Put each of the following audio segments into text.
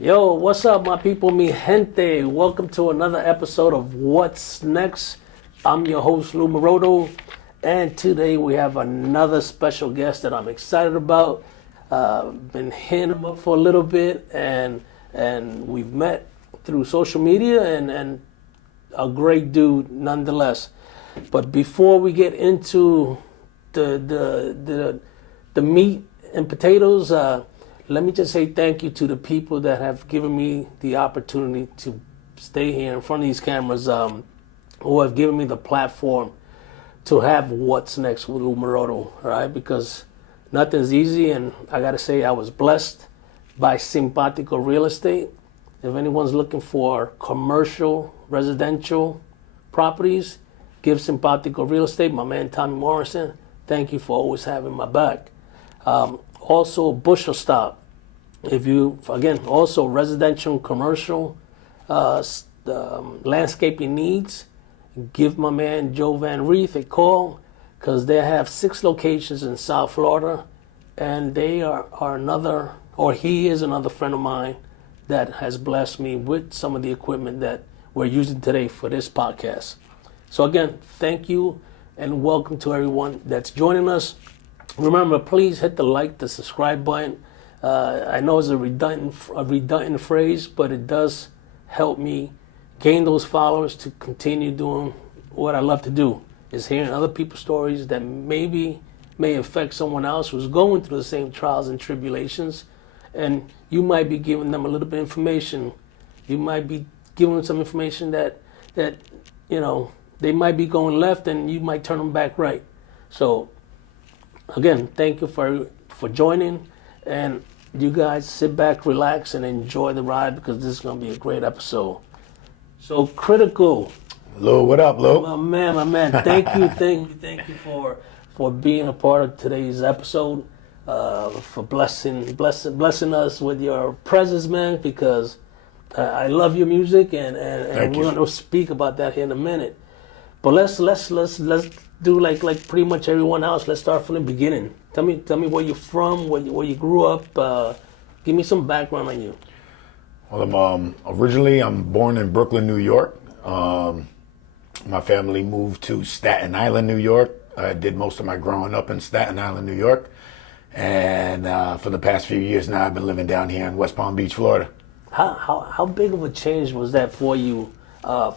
Yo, what's up, my people, mi gente? Welcome to another episode of What's Next. I'm your host, Lou Maroto, and today we have another special guest that I'm excited about. Been hitting him up for a little bit, and we've met through social media, and a great dude nonetheless. But before we get into the meat and potatoes, let me just say thank you to the people that have given me the opportunity to stay here in front of these cameras, who have given me the platform to have What's Next with Lou Maroto, all right? Because nothing's easy, and I gotta say I was blessed by Simpatico Real Estate. If anyone's looking for commercial, residential properties, give Simpatico Real Estate, my man Tommy Morrison. Thank you for always having my back. Also, Bushel Stop. If you, again, also residential, commercial, landscaping needs, give my man Joe Van Reef a call, because they have 6 locations in South Florida, and they are another, or he is another friend of mine that has blessed me with some of the equipment that we're using today for this podcast. So again, thank you and welcome to everyone that's joining us. Remember, please hit the like, the subscribe button. I know it's a redundant phrase, but it does help me gain those followers to continue doing what I love to do, is hearing other people's stories that may affect someone else who's going through the same trials and tribulations. And you might be giving them a little bit of information. You might be giving them some information that you know, they might be going left and you might turn them back right. So again, thank you for joining, and you guys sit back, relax, and enjoy the ride, because this is going to be a great episode. So, Critical. Lou, what up, Lou? My man. Thank you for being a part of today's episode, for blessing us with your presence, man, because I love your music, and we're going to speak about that here in a minute. But let's do like pretty much everyone else. Let's start from the beginning. Tell me where you're from, where you grew up. Give me some background on you. Well, originally I'm born in Brooklyn, New York. My family moved to Staten Island, New York. I did most of my growing up in Staten Island, New York. And for the past few years now, I've been living down here in West Palm Beach, Florida. How big of a change was that for you,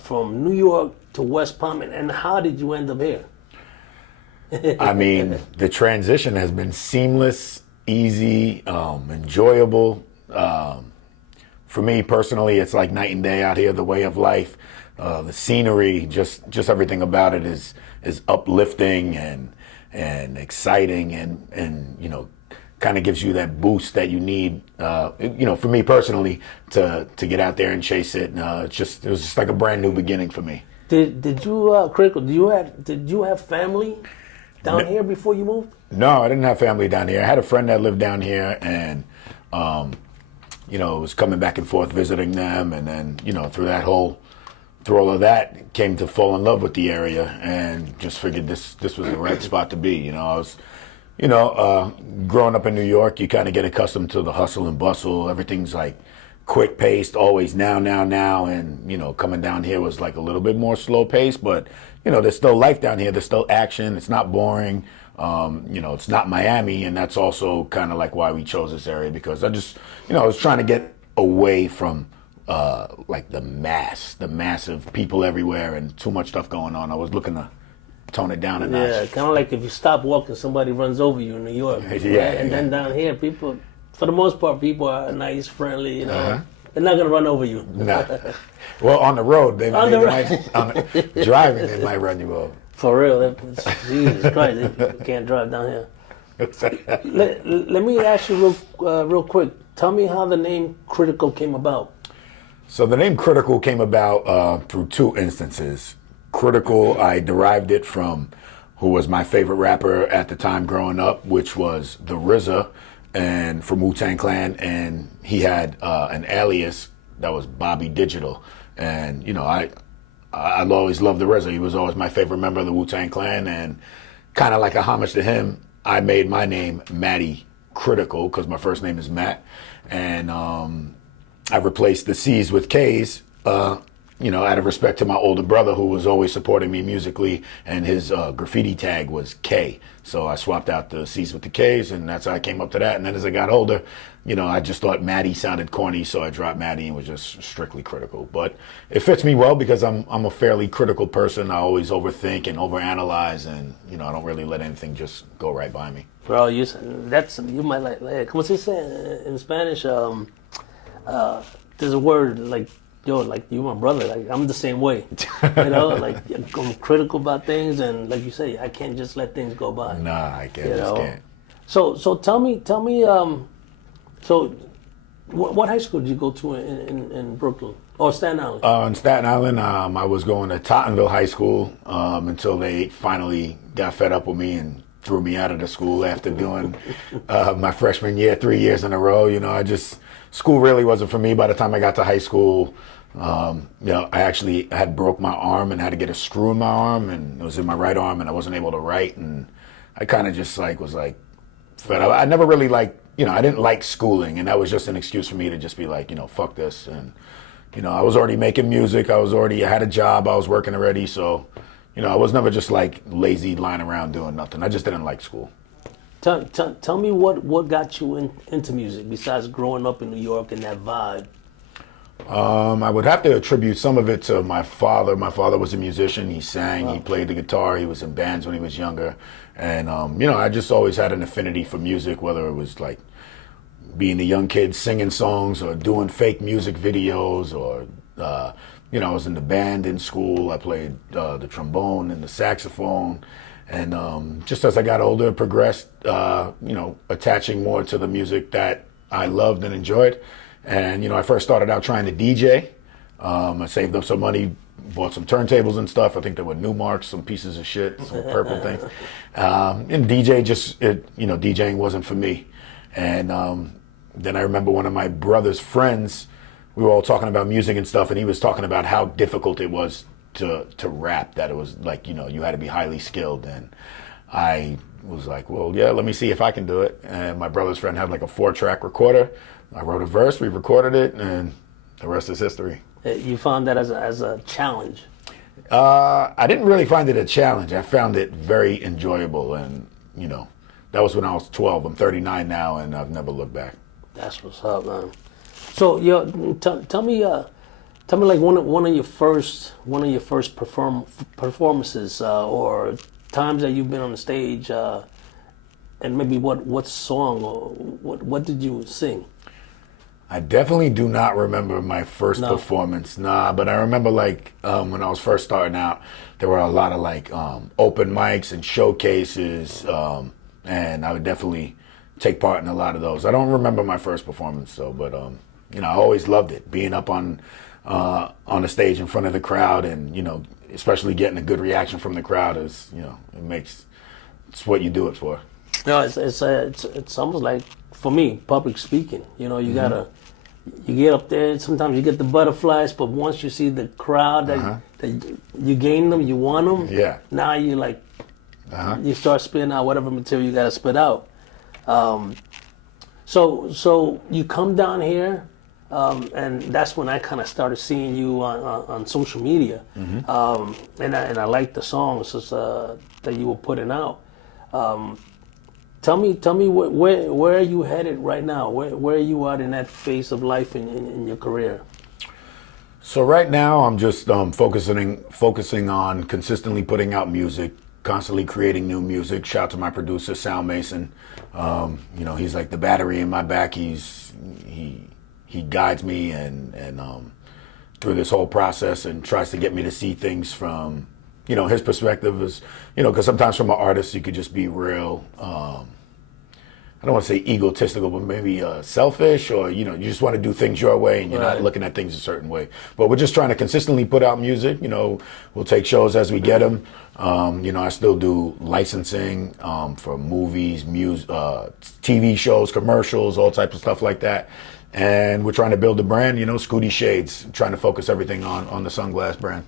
from New York to West Palm, and how did you end up here? I mean, the transition has been seamless, easy, enjoyable. For me personally, it's like night and day out here, the way of life, the scenery, just everything about it is uplifting and exciting, and you know, kind of gives you that boost that you need, you know, for me personally, to get out there and chase it. It was just like a brand new beginning for me. Did you, Critical, did you have family down here before you moved? No, I didn't have family down here. I had a friend that lived down here, and you know, was coming back and forth visiting them, and then, you know, through all of that, came to fall in love with the area, and just figured this was the right spot to be. You know, I was, you know, growing up in New York, you kind of get accustomed to the hustle and bustle. Everything's like quick paced, always now, and, you know, coming down here was like a little bit more slow paced, but, you know, there's still life down here. There's still action. It's not boring. You know, it's not Miami, and that's also kind of like why we chose this area, because I just, you know, I was trying to get away from like the massive people everywhere and too much stuff going on. I was looking to tone it down a notch. Yeah, kind of like if you stop walking, somebody runs over you in New York. Then down here, people, for the most part, people are nice, friendly, you know. They're not going to run over you. Nah. Well, on the road, driving, they might run you over. For real, Jesus Christ, you can't drive down here. Let me ask you real quick. Tell me how the name Critical came about. So the name Critical came about through 2 instances. Critical, I derived it from who was my favorite rapper at the time growing up, which was the RZA, and from Wu-Tang Clan, and he had an alias that was Bobby Digital. And, you know, I always loved the RZA. He was always my favorite member of the Wu-Tang Clan, and kind of like a homage to him, I made my name Matty Critical, because my first name is Matt. And I replaced the C's with K's, out of respect to my older brother who was always supporting me musically, and his graffiti tag was K. So I swapped out the C's with the K's, and that's how I came up to that. And then as I got older, I just thought Maddie sounded corny, so I dropped Maddie and was just strictly critical. But it fits me well because I'm a fairly critical person. I always overthink and overanalyze, and I don't really let anything just go right by me. Bro, you might like como se dice in Spanish? There's a word like, yo, like you my brother, like I'm the same way, like I'm critical about things, and like you say, I can't just let things go by. Nah, I can't. So tell me, so what high school did you go to in Brooklyn or Staten Island? In Staten Island, I was going to Tottenville High School until they finally got fed up with me and threw me out of the school after doing my freshman year 3 years in a row. School really wasn't for me. By the time I got to high school, I actually had broke my arm and had to get a screw in my arm, and it was in my right arm, and I wasn't able to write, and I kind of just was fed up. I never really I didn't like schooling, and that was just an excuse for me to just be fuck this. And I was already making music. I had a job. I was working already, so I was never just lazy lying around doing nothing. I just didn't like school. Tell me what got you into music besides growing up in New York and that vibe. I would have to attribute some of it to my father. My father was a musician. He sang, he played the guitar, he was in bands when he was younger. And, I just always had an affinity for music, whether it was being a young kid singing songs or doing fake music videos or, I was in the band in school. I played the trombone and the saxophone. And just as I got older, progressed, attaching more to the music that I loved and enjoyed. And, I first started out trying to DJ. I saved up some money, bought some turntables and stuff. I think they were Newmarks, some pieces of shit, some purple things. And DJing wasn't for me. And then I remember one of my brother's friends, we were all talking about music and stuff, and he was talking about how difficult it was to rap, that it was you had to be highly skilled. And I was like, well, yeah, let me see if I can do it. And my brother's friend had a 4-track recorder. I wrote a verse, we recorded it, and the rest is history. You found that as a challenge? I didn't really find it a challenge. I found it very enjoyable, and that was when I was 12. I'm 39 now, and I've never looked back. That's what's up, man. So, tell me one of your first performances or times that you've been on the stage, and maybe what song or what did you sing? I definitely do not remember my first performance. Nah, but I remember when I was first starting out, there were a lot of open mics and showcases, and I would definitely take part in a lot of those. I don't remember my first performance though, but I always loved it, being up on the stage in front of the crowd, and especially getting a good reaction from the crowd is it's what you do it for. It's almost like, for me, public speaking. You get up there, sometimes you get the butterflies, but once you see the crowd that you gain them, you want them. Yeah. Now you you start spitting out whatever material you got to spit out. So you come down here, and that's when I kind of started seeing you on social media, and I liked the songs that you were putting out. Tell me where are you headed right now? Where are you at in that phase of life in your career? So right now I'm just focusing on consistently putting out music, constantly creating new music. Shout out to my producer, Sal Mason. He's like the battery in my back. He guides me and through this whole process, and tries to get me to see things from his perspective. Is because sometimes from an artist you could just be real. I don't want to say egotistical, but maybe selfish, or you just want to do things your way and you're not looking at things a certain way. But we're just trying to consistently put out music. We'll take shows as we get them. I still do licensing for movies, TV shows, commercials, all types of stuff like that. And we're trying to build a brand, Scooty Shades, trying to focus everything on the sunglass brand.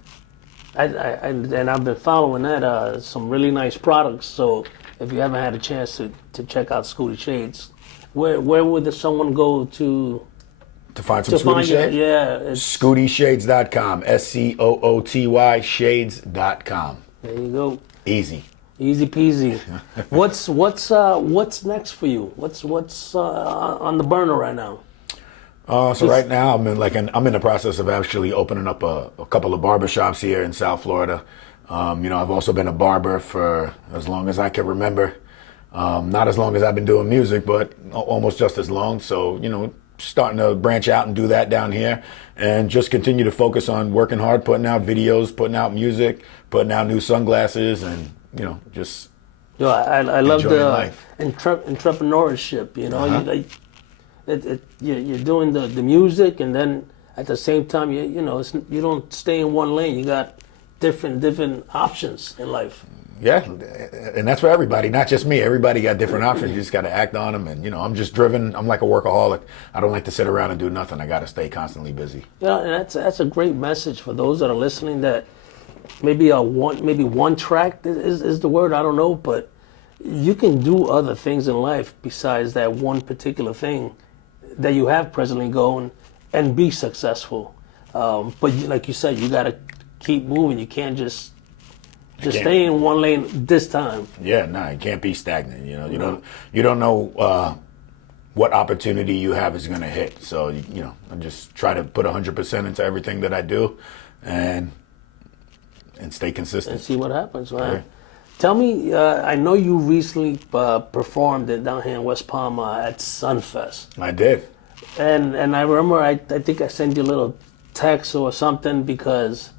And I've been following that, some really nice products. So if you haven't had a chance to check out Scooty Shades, where would someone go to to find some To Scooty find you, shades? yeah. It's, ScootyShades.com. SCOOTY Shades.com. there you go. Easy. Easy peasy. What's next for you? What's on the burner right now? So right now I'm in the process of actually opening up a couple of barbershops here in South Florida. I've also been a barber for as long as I can remember. Not as long as I've been doing music, but almost just as long. So, starting to branch out and do that down here and just continue to focus on working hard, putting out videos, putting out music, putting out new sunglasses, and, just I love enjoying the life. entrepreneurship. Uh-huh. You're doing the music, and then at the same time, you don't stay in one lane. You got different options in life. Yeah, and that's for everybody, not just me. Everybody got different options. You just got to act on them. And, I'm just driven. I'm like a workaholic. I don't like to sit around and do nothing. I got to stay constantly busy. Yeah, and that's a great message for those that are listening. That maybe one track is the word. I don't know, but you can do other things in life besides that one particular thing that you have presently going and be successful. But like you said, you got to keep moving. You can't just stay in one lane this time. Yeah, no, you can't be stagnant. You don't know what opportunity you have is going to hit. So I just try to put 100% into everything that I do, and stay consistent And see what happens, right? Right. Tell me, I know you recently performed it down here in West Palm at Sunfest. I did. And I remember, I think I sent you a little text or something because,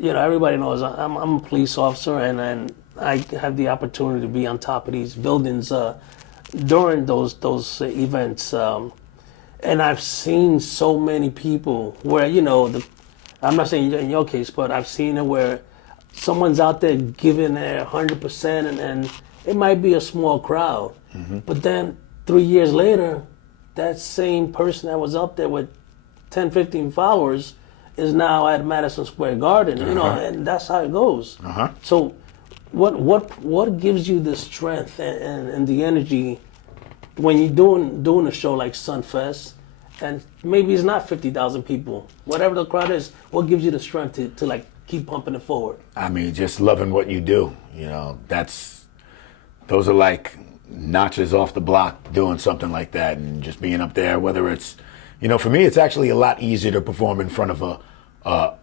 everybody knows I'm a police officer, and I have the opportunity to be on top of these buildings during those events. And I've seen so many people where, I'm not saying in your case, but I've seen it where someone's out there giving their 100%, and it might be a small crowd. Mm-hmm. But then 3 years later, that same person that was up there with 10, 15 followers is now at Madison Square Garden, and that's how it goes. Uh-huh. So what gives you the strength and the energy when you're doing a show like Sunfest, and maybe it's not 50,000 people, whatever the crowd is, what gives you the strength to like keep pumping it forward? I mean, just loving what you do. Those are like notches off the block doing something like that, and just being up there, whether it's, for me, it's actually a lot easier to perform in front of a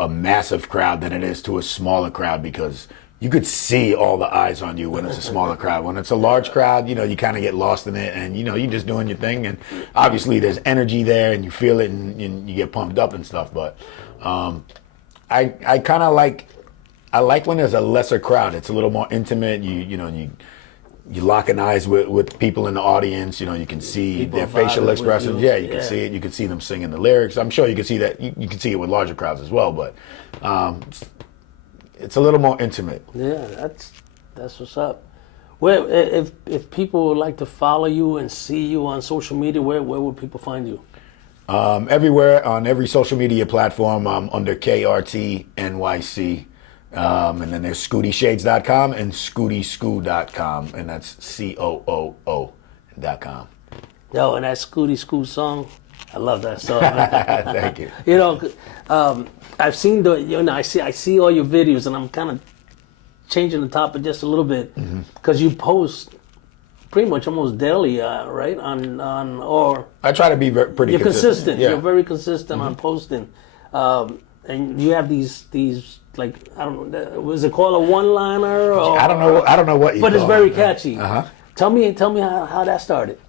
massive crowd than it is to a smaller crowd, because you could see all the eyes on you when it's a smaller crowd. When it's a large crowd, you kind of get lost in it, and, you're just doing your thing. And obviously there's energy there, and you feel it, and you get pumped up and stuff. But I kind of like when there's a lesser crowd. It's a little more intimate. You locking eyes with people in the audience. You can see People their facial vibing expressions. with you. Yeah, you can see it. You can see them singing the lyrics. I'm sure you can see that. You can see it with larger crowds as well. But it's a little more intimate. Yeah, that's what's up. Well, if people would like to follow you and see you on social media, where would people find you? Everywhere, on every social media platform, under KRT NYC. And then there's ScootyShades.com and ScootySchoo.com, and that's COOO.com. Yo, and that Scooty Scoo song, I love that song. Thank you. I've seen I see all your videos, and I'm kind of changing the topic just a little bit because you post pretty much almost daily, right? Or I try to be pretty you're consistent. Yeah. You're very consistent on posting, and you have these like, I don't know, was it called a one-liner? Or, I don't know what you but call it's very it. catchy. Uh-huh. Tell me how that started.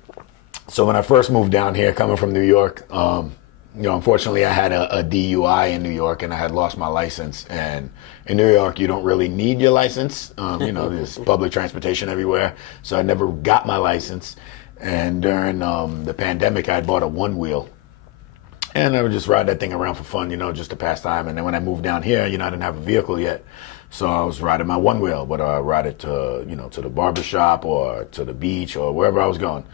So when I first moved down here, coming from New York, unfortunately I had a DUI in New York, and I had lost my license. And in New York, you don't really need your license. There's public transportation everywhere. So I never got my license. And during the pandemic, I had bought a one-wheel. And I would just ride that thing around for fun, just to pass time. And then when I moved down here, I didn't have a vehicle yet. So I was riding my one wheel, whether I ride it to, to the barber shop or to the beach or wherever I was going.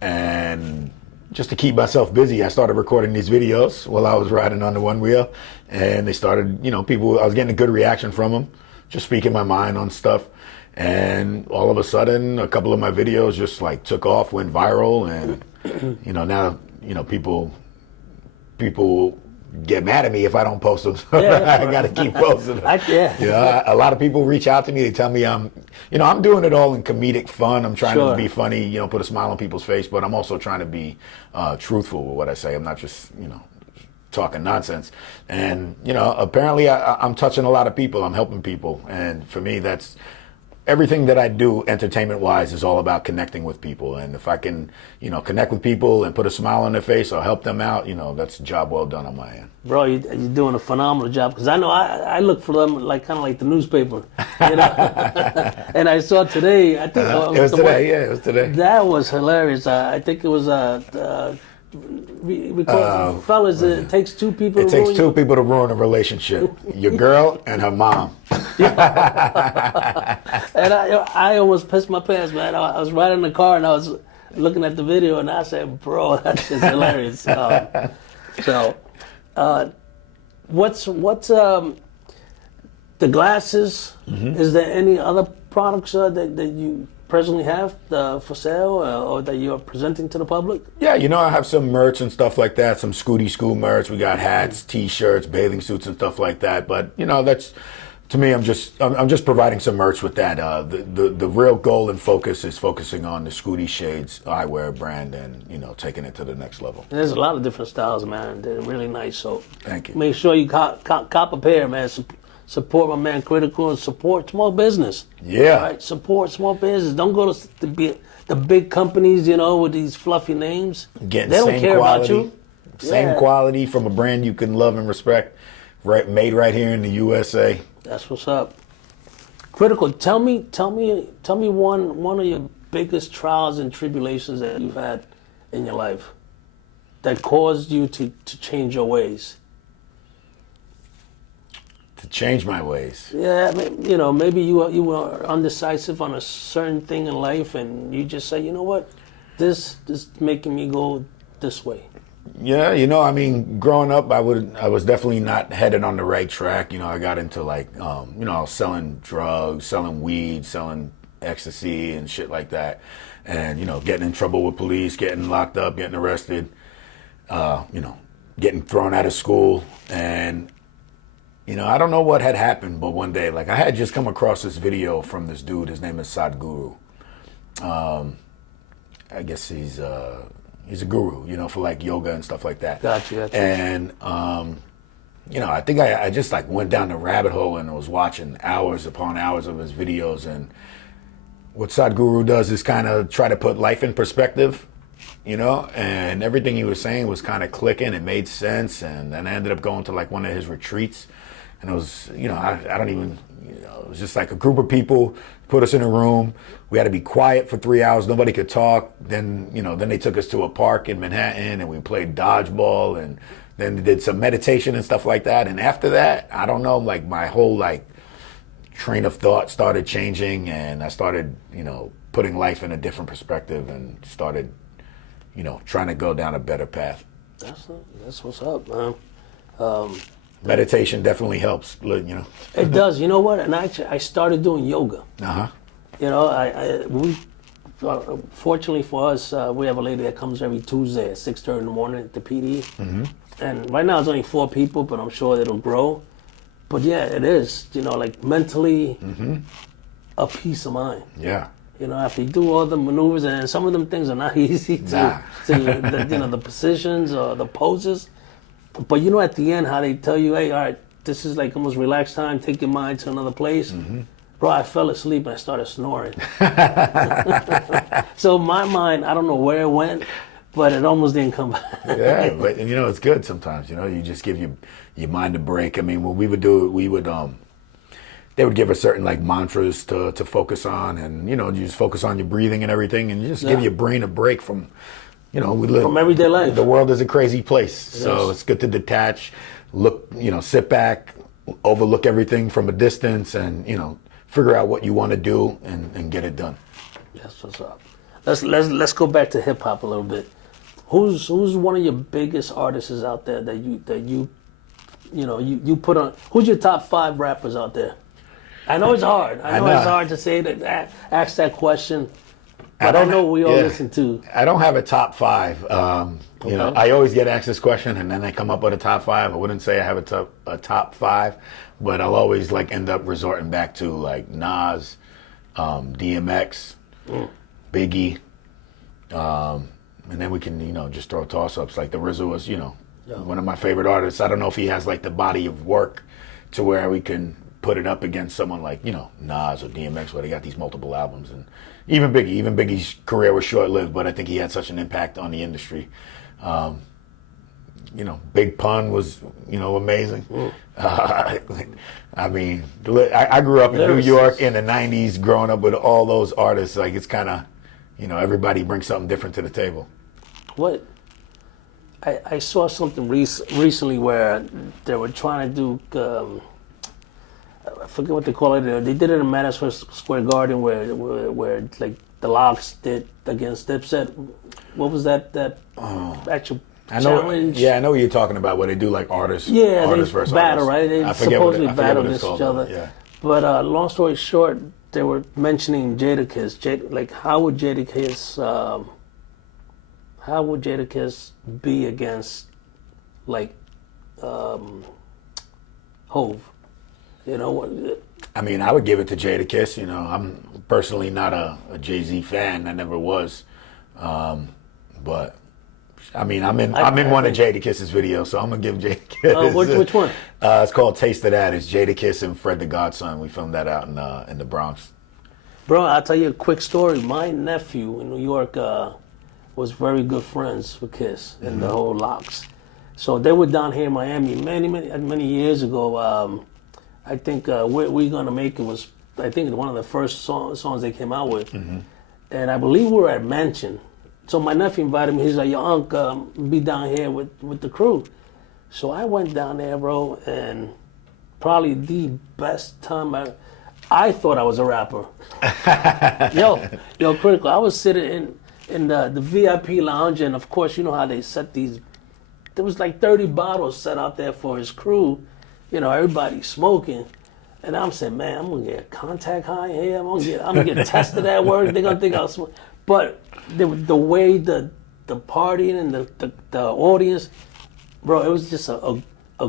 And just to keep myself busy, I started recording these videos while I was riding on the one wheel. And they started, I was getting a good reaction from them, just speaking my mind on stuff. And all of a sudden, a couple of my videos just like took off, went viral. And, now, people people get mad at me if I don't post them. Yeah. I got to keep posting them. Yeah. You know, a lot of people reach out to me. They tell me I'm doing it all in comedic fun. I'm trying to be funny, put a smile on people's face, but I'm also trying to be truthful with what I say. I'm not just, talking nonsense. And, apparently I'm touching a lot of people. I'm helping people. And for me, that's everything that I do entertainment-wise is all about connecting with people. And if I can, connect with people and put a smile on their face or help them out, that's a job well done on my end. Bro, you're doing a phenomenal job, because I know I look for them kind of like the newspaper, And I saw today, I think it was today. Yeah, it was today. That was hilarious. I think it was we call it, fellas. It takes two people. It takes two people to ruin a relationship: your girl and her mom. And I almost pissed my pants, man. I was riding in the car and I was looking at the video and I said, "Bro, that's just hilarious." What's the glasses? Mm-hmm. Is there any other products that you presently have for sale or that you're presenting to the public? Yeah, I have some merch and stuff like that. Some Scooty School merch. We got hats, T-shirts, bathing suits, and stuff like that. But that's. To me, I'm just providing some merch with that. The real goal and focus is focusing on the Scooty Shades eyewear brand and taking it to the next level. And there's a lot of different styles, man. They're really nice. So thank you. Make sure you cop a pair, man. Support my man Critical and support small business. Yeah. All right, support small business. Don't go to the big companies, with these fluffy names. Getting they don't care quality, about you. Same quality from a brand you can love and respect. Right, made right here in the USA. That's what's up. Critical, tell me one of your biggest trials and tribulations that you've had in your life that caused you to change your ways. To change my ways. Yeah, maybe you were undecisive on a certain thing in life, and you just say, you know what, this is making me go this way. Yeah, growing up, I was definitely not headed on the right track. I got into I was selling drugs, selling weed, selling ecstasy and shit like that. And, getting in trouble with police, getting locked up, getting arrested, getting thrown out of school. And, I don't know what had happened, but one day, I had just come across this video from this dude. His name is Sadhguru. I guess he's a guru, for yoga and stuff like that. Gotcha. And, I think I just went down the rabbit hole and was watching hours upon hours of his videos. And what Sadhguru does is kind of try to put life in perspective, and everything he was saying was kind of clicking. It made sense. And then I ended up going to one of his retreats. And it was, I don't even, it was just a group of people put us in a room. We had to be quiet for 3 hours. Nobody could talk. Then, then they took us to a park in Manhattan and we played dodgeball and then they did some meditation and stuff like that. And after that, I don't know, my whole train of thought started changing and I started, putting life in a different perspective and started, trying to go down a better path. That's what's up, man. Meditation definitely helps, It does. You know what? And I started doing yoga. Uh-huh. Fortunately for us, we have a lady that comes every Tuesday at 6:30 in the morning at the PD. Mm-hmm. And right now it's only 4 people, but I'm sure it'll grow. But yeah, it is, mentally, a peace of mind. Yeah. After you do all the maneuvers, and some of them things are not easy the positions or the poses. But at the end, how they tell you, hey, all right, this is almost relaxed time, take your mind to another place. Mm-hmm. Bro, I fell asleep and I started snoring. So my mind, I don't know where it went, but it almost didn't come back. Yeah, but it's good sometimes, you just give your mind a break. I mean, when we would do it, they would give us certain mantras to focus on and, you just focus on your breathing and everything and you just give your brain a break from, we live from everyday life. The world is a crazy place, so it's good to detach, look, sit back, overlook everything from a distance, and figure out what you want to do and get it done. That's what's up. Let's go back to hip hop a little bit. Who's one of your biggest artists out there that you put on? Who's your top 5 rappers out there? I know it's hard. I know it's hard to say that. Ask that question. But I know we all yeah. listen to. I don't have a top five. You know, I always get asked this question, and then I come up with a top five. I wouldn't say I have a top five, but I'll always like end up resorting back to like Nas, DMX, Biggie, and then we can just throw toss-ups. Like the RZA was one of my favorite artists. I don't know if he has like the body of work to where we can put it up against someone like Nas or DMX, where they got these multiple albums. And even Biggie's career was short-lived, but I think he had such an impact on the industry. Big Pun was amazing. I mean, I grew up in New York in the 90s, growing up with all those artists. Like, it's kind of everybody brings something different to the table. What I saw something recently where they were trying to do I forget what they call it. They did it in Madison Square Garden where like the Lox did against Dipset. What was that actual challenge? Yeah, I know what you're talking about. Where they do like artists versus battle, artists. Right? They supposedly battle against each other. Yeah. But long story short, they were mentioning Jadakiss. Like, how would Jadakiss be against like Hove? I mean, I would give it to Jadakiss. I'm personally not a Jay-Z fan. I never was. But I mean, I'm in one of Jadakiss's videos, so I'm gonna give Jadakiss. Which one? It's called Taste of That. It's Jadakiss and Fred the Godson. We filmed that out in the Bronx. Bro, I'll tell you a quick story. My nephew in New York was very good friends with Kiss and the whole Lox. So they were down here in Miami many years ago. I think We're Gonna Make It was, I think, one of the first songs they came out with. Mm-hmm. And I believe we were at Mansion. So my nephew invited me. He's like, "Your uncle, be down here with the crew." So I went down there, bro, and probably the best time I thought I was a rapper. Yo, Critical. I was sitting in the VIP lounge, and of course, you know how they set these. There was like 30 bottles set out there for his crew. Everybody smoking. And I'm saying, man, I'm going to get contact high here. I'm gonna get tested at work. They're going to think I was smoking. But the way the partying and the audience, bro, it was just a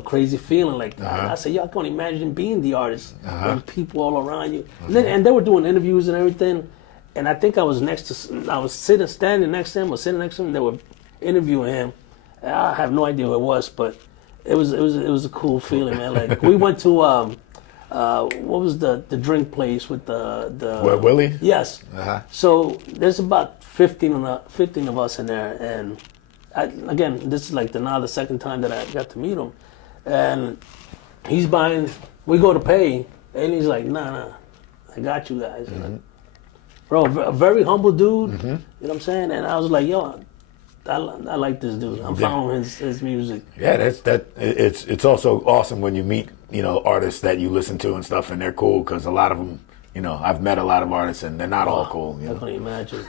crazy feeling. Like, I said, y'all can't imagine being the artist and people all around you. And they were doing interviews and everything. And I think I was standing next to him or sitting next to him. They were interviewing him. I have no idea who it was, but it was a cool feeling, man. Like, we went to what was the drink place with the Where, Willie? Yes. So there's about 15 of us in there, and again, this is like the second time that I got to meet him, and he's buying. We go to pay, and he's like, "Nah, I got you guys." Mm-hmm. Bro, a very humble dude. Mm-hmm. You know what I'm saying? And I was like, "Yo, I like this dude. I'm following his music." Yeah, it's also awesome when you meet artists that you listen to and stuff, and they're cool, because a lot of them, I've met a lot of artists and they're not all cool. I can't imagine.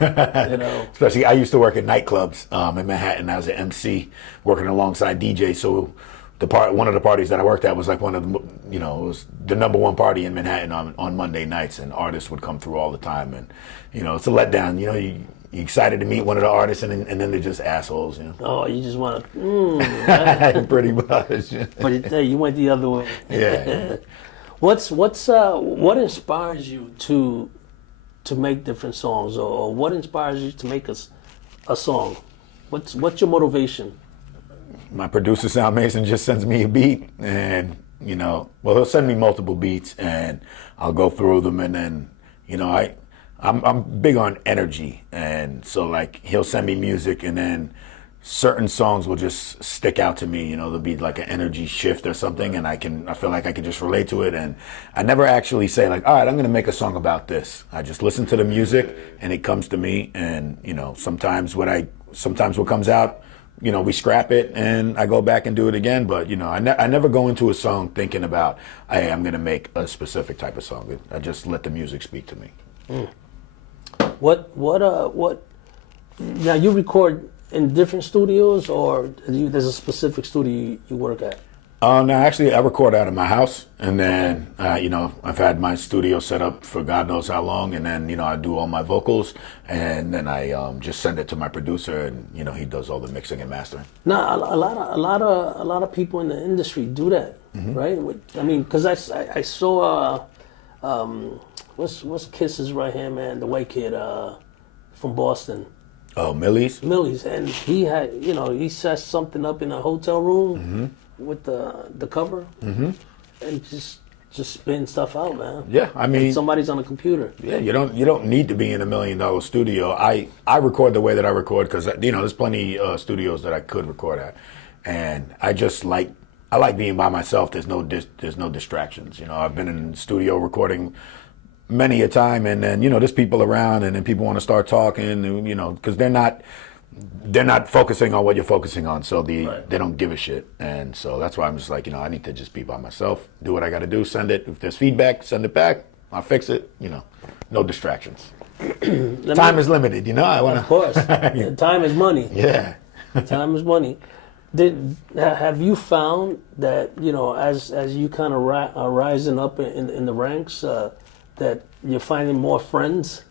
Especially, I used to work at nightclubs in Manhattan. I was an MC working alongside DJ. So one of the parties that I worked at was like one of the, it was the number one party in Manhattan on Monday nights, and artists would come through all the time, and it's a letdown. You excited to meet one of the artists, and then they're just assholes. Oh, you just want to. Pretty much. But you went the other way. Yeah. What inspires you to make different songs, or what inspires you to make a song? What's your motivation? My producer Sound Mason just sends me a beat, and he'll send me multiple beats, and I'll go through them, and then I'm big on energy, and so like he'll send me music, and then certain songs will just stick out to me. There'll be like an energy shift or something, and I feel like I can just relate to it, and I never actually say like, all right, I'm gonna make a song about this. I just listen to the music, and it comes to me, and sometimes what comes out, we scrap it, and I go back and do it again. But I never go into a song thinking about, hey, I'm gonna make a specific type of song. I just let the music speak to me. Mm. What? Now you record in different studios, or there's a specific studio you work at? No, actually, I record out of my house, and then you know, I've had my studio set up for God knows how long, and then you know, I do all my vocals, and then I just send it to my producer, and you know, he does all the mixing and mastering. Now, a lot of people in the industry do that, right? I mean, because I saw what's Kiss's right hand man, the white kid from Boston. Oh, Millie's, and he had, you know, he set something up in a hotel room with the cover, and just spin stuff out, man. Yeah, I mean, and somebody's on a computer. Yeah, you don't need to be in $1 million studio. I record the way that I record because you know there's plenty studios that I could record at, and I like being by myself. There's no distractions. You know, I've been in the studio recording many a time, and then you know there's people around, and then people want to start talking, and, you know, because they're not focusing on what you're focusing on, so they don't give a shit, and so that's why I'm just like, you know, I need to just be by myself, do what I got to do, send it. If there's feedback, send it back. I'll fix it. You know, no distractions. Time is limited. You know, Of course, time is money. Yeah, time is money. Have you found that, you know, as you kind of are rising up in the ranks, that you're finding more friends?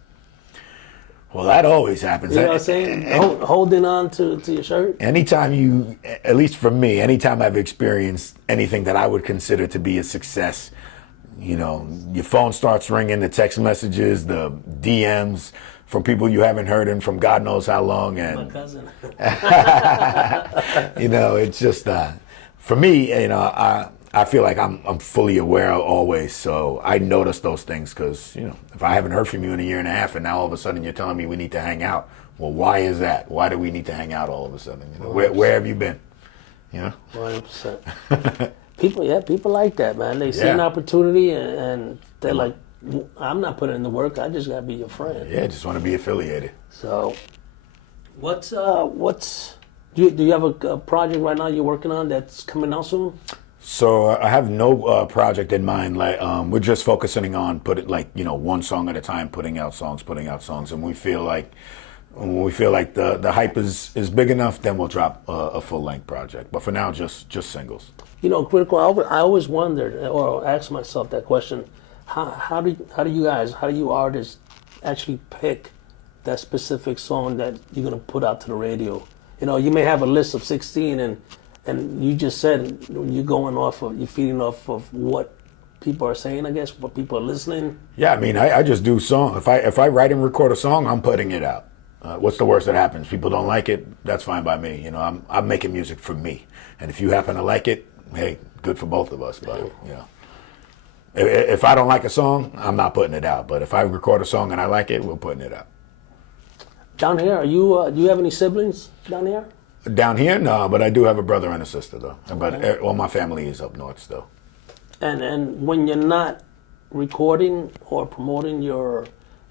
Well, that always happens. You know what I'm saying? Holding on to your shirt? Anytime at least for me, anytime I've experienced anything that I would consider to be a success, you know, your phone starts ringing, the text messages, the DMs from people you haven't heard in from God knows how long. And my cousin. you know, it's just, for me, you know, I feel like I'm fully aware always, so I notice those things because, you know, if I haven't heard from you in 1.5 years and now all of a sudden you're telling me we need to hang out, well, why is that? Why do we need to hang out all of a sudden? You know, where have you been? You know? 100%. People like that, man. They see an opportunity and they're like, I'm not putting in the work. I just got to be your friend. Yeah, just want to be affiliated. So, do you have a project right now you're working on that's coming out soon? So I have no project in mind. Like we're just focusing on one song at a time, putting out songs, and we feel like when we feel like the hype is big enough, then we'll drop a full length project. But for now, just singles. You know, Critical. I always wondered or asked myself that question: how do you artists actually pick that specific song that you're gonna put out to the radio? You know, you may have a list of 16 and you just said you're feeding off of what people are saying, I guess, what people are listening. Yeah, I mean, I just do song. If I write and record a song, I'm putting it out. What's the worst that happens? People don't like it. That's fine by me. You know, I'm making music for me, and if you happen to like it, hey, good for both of us. But you know, if I don't like a song, I'm not putting it out. But if I record a song and I like it, we're putting it out. Down here, do you have any siblings down here? Down here, no, but I do have a brother and a sister, though. But all my family is up north still. And when you're not recording or promoting your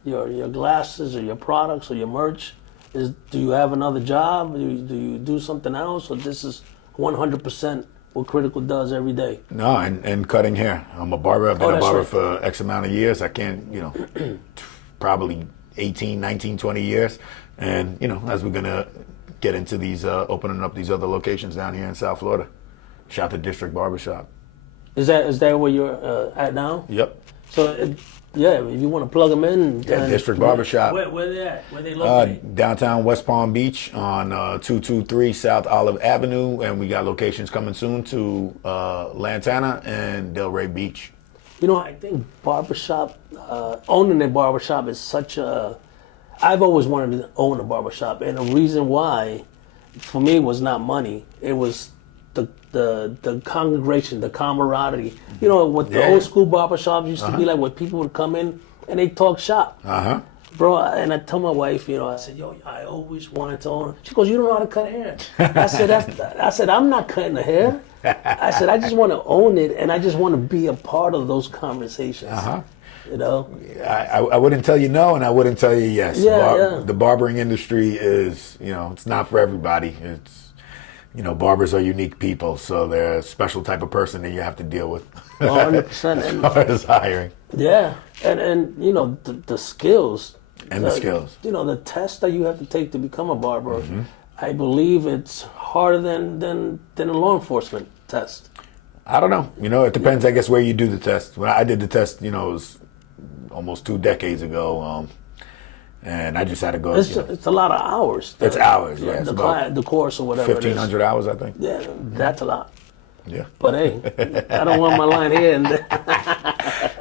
glasses or your products or your merch, do you have another job? Do you do something else, or this is 100% what Critical does every day? No, and cutting hair. I'm a barber. I've been a barber for X amount of years. I can't, you know, probably 18, 19, 20 years. And, you know, as we're going to get into these, opening up these other locations down here in South Florida. Shout to District Barbershop. Is that where you're at now? Yep. So, if you want to plug them in. Yeah, District Barbershop. Where they at? Where they located? Downtown West Palm Beach on 223 South Olive Avenue, and we got locations coming soon to Lantana and Delray Beach. You know, I think barbershop, owning a barbershop is such a... I've always wanted to own a barbershop, and the reason why, for me, was not money. It was the congregation, the camaraderie. You know, what the old school barbershops used to be like, where people would come in and they talk shop. Bro, and I tell my wife, you know, I said, yo, I always wanted to own it. She goes, you don't know how to cut hair. I said, I'm not cutting the hair. I said, I just want to own it, and I just want to be a part of those conversations. You know, I wouldn't tell you no, and I wouldn't tell you yes. Yeah. The barbering industry is, you know, it's not for everybody. It's, you know, barbers are unique people, so they're a special type of person that you have to deal with. 100%. As far as hiring. Yeah, and you know, the skills. And the skills. You know, the test that you have to take to become a barber, I believe it's harder than a law enforcement test. I don't know. You know, it depends, I guess, where you do the test. When I did the test, you know, it was almost 2 decades ago, and I just had to go. It's a lot of hours. It's hours, yeah. It's about the course or whatever. 1,500 hours, I think. Yeah, that's a lot. Yeah. But hey, I don't want my line here and there.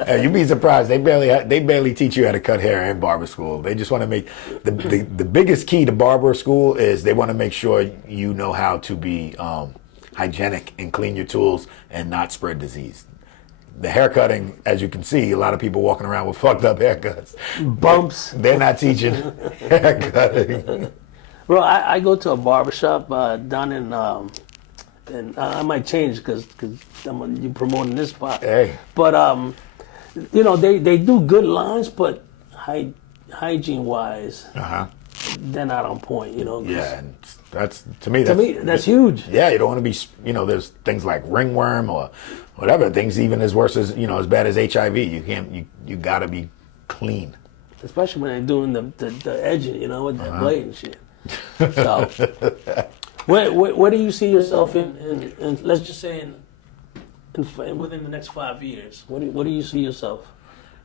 Hey, you'd be surprised. They barely teach you how to cut hair in barber school. They just want to make the biggest key to barber school is they want to make sure you know how to be hygienic and clean your tools and not spread disease. The haircutting, as you can see, a lot of people walking around with fucked up haircuts. Bumps. They're not teaching haircutting. Bro, I go to a barbershop down in, and I might change because you promoting this spot. Hey. But, you know, they do good lines, but hygiene-wise, they're not on point, you know. Yeah, and that's that's huge. Yeah, you don't want to be, you know, there's things like ringworm or whatever, things even as worse as, you know, as bad as HIV. You got to be clean. Especially when they're doing the edging, you know, with that blade and shit. So, where do you see yourself in let's just say within the next 5 years? What do you see yourself?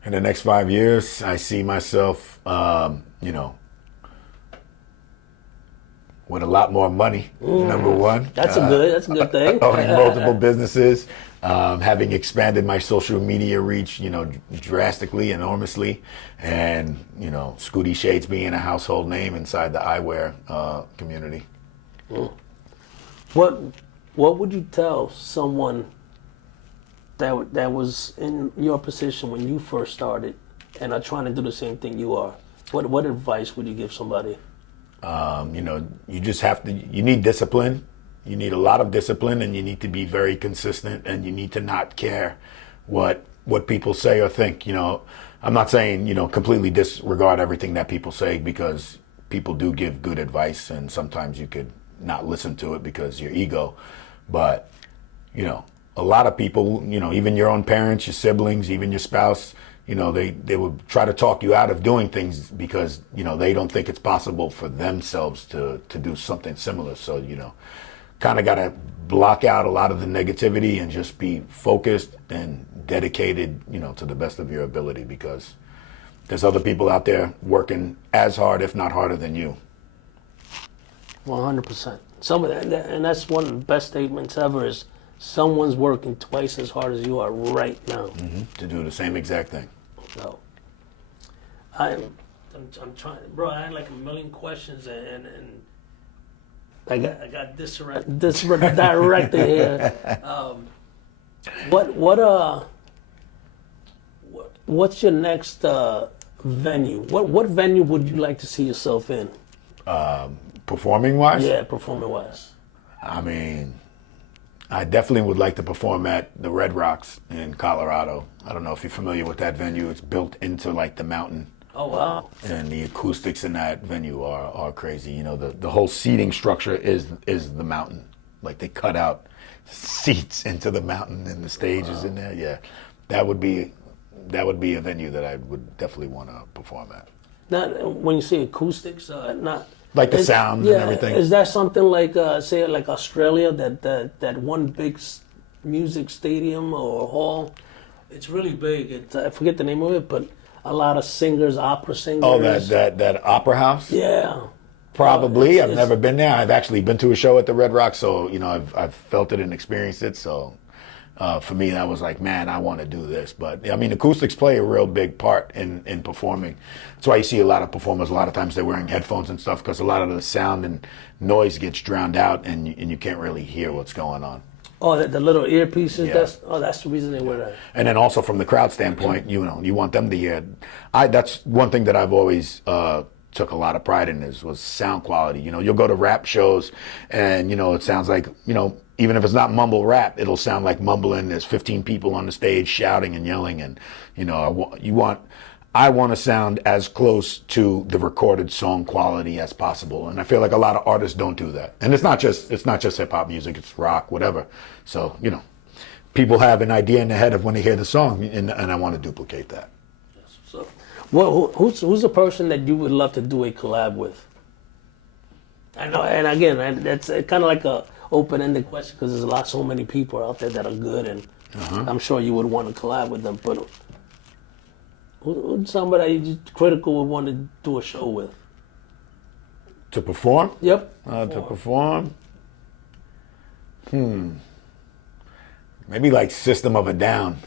In the next 5 years, I see myself, you know, with a lot more money, number one. That's a good thing. Owning multiple businesses, having expanded my social media reach, you know, drastically, enormously, and, you know, Scooty Shades being a household name inside the eyewear community. What would you tell someone that was in your position when you first started and are trying to do the same thing you are? What advice would you give somebody? You know, you just have to, you need discipline. You need a lot of discipline, and you need to be very consistent, and you need to not care what people say or think. You know, I'm not saying, you know, completely disregard everything that people say, because people do give good advice, and sometimes you could not listen to it because your ego. But, you know, a lot of people, you know, even your own parents, your siblings, even your spouse, you know, they would try to talk you out of doing things because, you know, they don't think it's possible for themselves to do something similar. So, you know, kind of got to block out a lot of the negativity and just be focused and dedicated, you know, to the best of your ability, because there's other people out there working as hard, if not harder than you. 100%. Some of that, and that's one of the best statements ever, is someone's working twice as hard as you are right now. To do the same exact thing. So, I'm trying, bro. I had like a million questions, and I got this directed here. What's your next venue? What venue would you like to see yourself in? Performing wise? Yeah, performing wise. I mean, I definitely would like to perform at the Red Rocks in Colorado. I don't know if you're familiar with that venue. It's built into like the mountain. Oh, wow. And the acoustics in that venue are crazy. You know, the whole seating structure is the mountain. Like they cut out seats into the mountain and the stage is in there. Yeah, that would be a venue that I would definitely want to perform at. Not when you say acoustics, not like the sound and everything. Is that something like say like Australia, that one big music stadium or hall? It's really big. I forget the name of it, but a lot of singers, opera singers. Oh, that opera house? Yeah. Probably. I've never been there. I've actually been to a show at the Red Rock, so, you know, I've felt it and experienced it. So for me, that was like, man, I want to do this. But, I mean, acoustics play a real big part in performing. That's why you see a lot of performers, a lot of times they're wearing headphones and stuff, because a lot of the sound and noise gets drowned out, and you can't really hear what's going on. Oh, the little earpieces. Yeah. That's the reason they wear that. And then also from the crowd standpoint, you know, you want them to hear. That's one thing that I've always took a lot of pride in was sound quality. You know, you'll go to rap shows, and you know it sounds like, you know, even if it's not mumble rap, it'll sound like mumbling. There's 15 people on the stage shouting and yelling, and you know, I want to sound as close to the recorded song quality as possible, and I feel like a lot of artists don't do that. And it's not just hip hop music; it's rock, whatever. So, you know, people have an idea in their head of when they hear the song, and I want to duplicate that. So, who's the person that you would love to do a collab with? I know, and again, that's kind of like a open-ended question because there's so many people out there that are good, and I'm sure you would want to collab with them. But who's somebody that you just critical would want to do a show with? To perform? Yep. To perform? Maybe like System of a Down.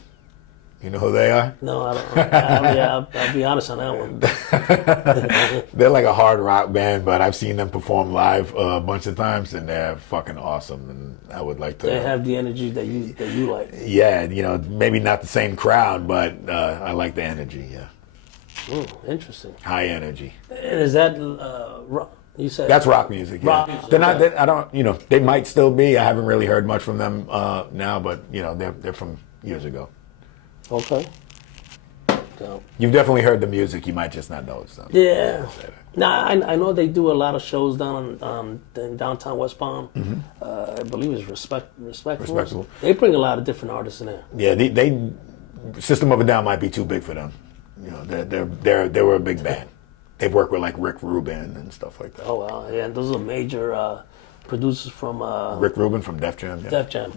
You know who they are? No, I don't. I'll be honest on that one. They're like a hard rock band, but I've seen them perform live a bunch of times, and they're fucking awesome. And I would like to. They have the energy that you like. Yeah, you know, maybe not the same crowd, but I like the energy. Yeah. Interesting. High energy. And is that rock? You said that's rock music. Yeah. Rock music. They're not. I don't. You know, they might still be. I haven't really heard much from them now, but you know, they're from years ago. Okay. So, you've definitely heard the music. You might just not know it's them. Yeah. Now I know they do a lot of shows down in downtown West Palm. I believe it's Respectable. They bring a lot of different artists in there. Yeah, they System of a Down might be too big for them. You know, they were a big band. They've worked with like Rick Rubin and stuff like that. Oh wow, yeah, and those are major producers from Rick Rubin from Def Jam. Yeah. Def Jam.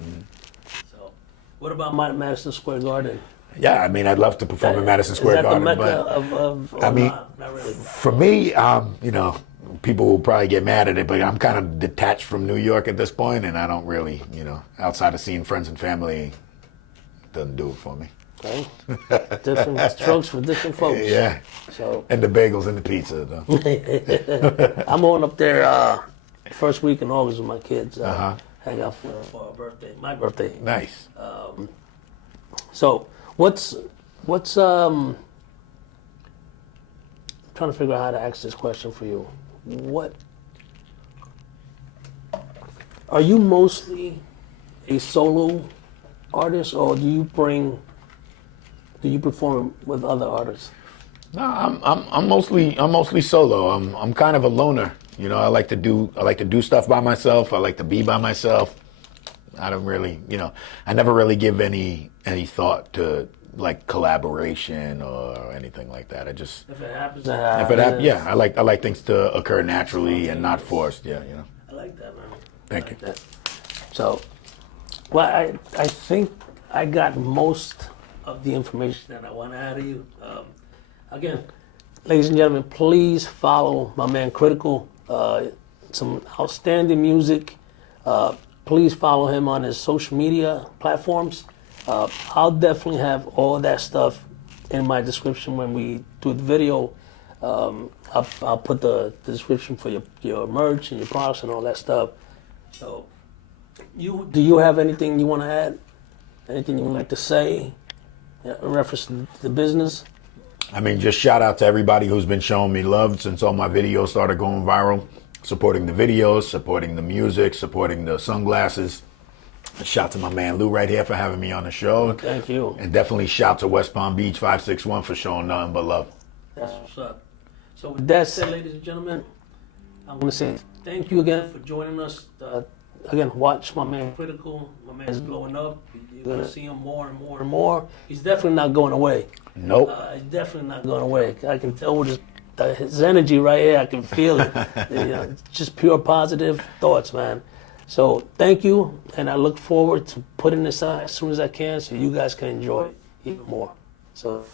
So, what about Madison Square Garden? Yeah, I mean, I'd love to perform in Madison Square Garden, the Mecca but I mean, not really. For me, you know, people will probably get mad at it, but I'm kind of detached from New York at this point, and I don't really, you know, outside of seeing friends and family, doesn't do it for me. Okay. Different strokes for different folks. Yeah. So. And the bagels and the pizza, though. I'm going up there first week in August with my kids. Hang out for our birthday, my birthday. Nice. So what's trying to figure out how to ask this question for you. What are you mostly a solo artist, or do you perform with other artists? No, I'm mostly solo. I'm kind of a loner. You know, I like to do stuff by myself. I like to be by myself. I don't really, you know, I never really give any thought to like collaboration or anything like that. I just If it happens, yeah. I like things to occur naturally and not forced. Yeah, you know. I like that, man. Thank you. That. So, well, I think I got most of the information that I want out of you. Again, ladies and gentlemen, please follow my man Critical. Some outstanding music. Please follow him on his social media platforms. I'll definitely have all that stuff in my description when we do the video. I'll put the description for your merch and your products and all that stuff. So, do you have anything you want to add? Anything you would like to say in reference to the business? I mean, just shout out to everybody who's been showing me love since all my videos started going viral. Supporting the videos, supporting the music, supporting the sunglasses. Shout to my man Lou right here for having me on the show. Thank you. And definitely shout to West Palm Beach 561 for showing nothing but love. That's what's up. So with that said, ladies and gentlemen, I'm going to say thank you again for joining us. Again, watch my man Critical. My man's blowing up. You're going to see him more and more and more. He's definitely not going away. Nope. He's definitely not going away. I can tell with his energy right here. I can feel it. You know, it's just pure positive thoughts, man. So thank you, and I look forward to putting this out as soon as I can so you guys can enjoy it even more. So.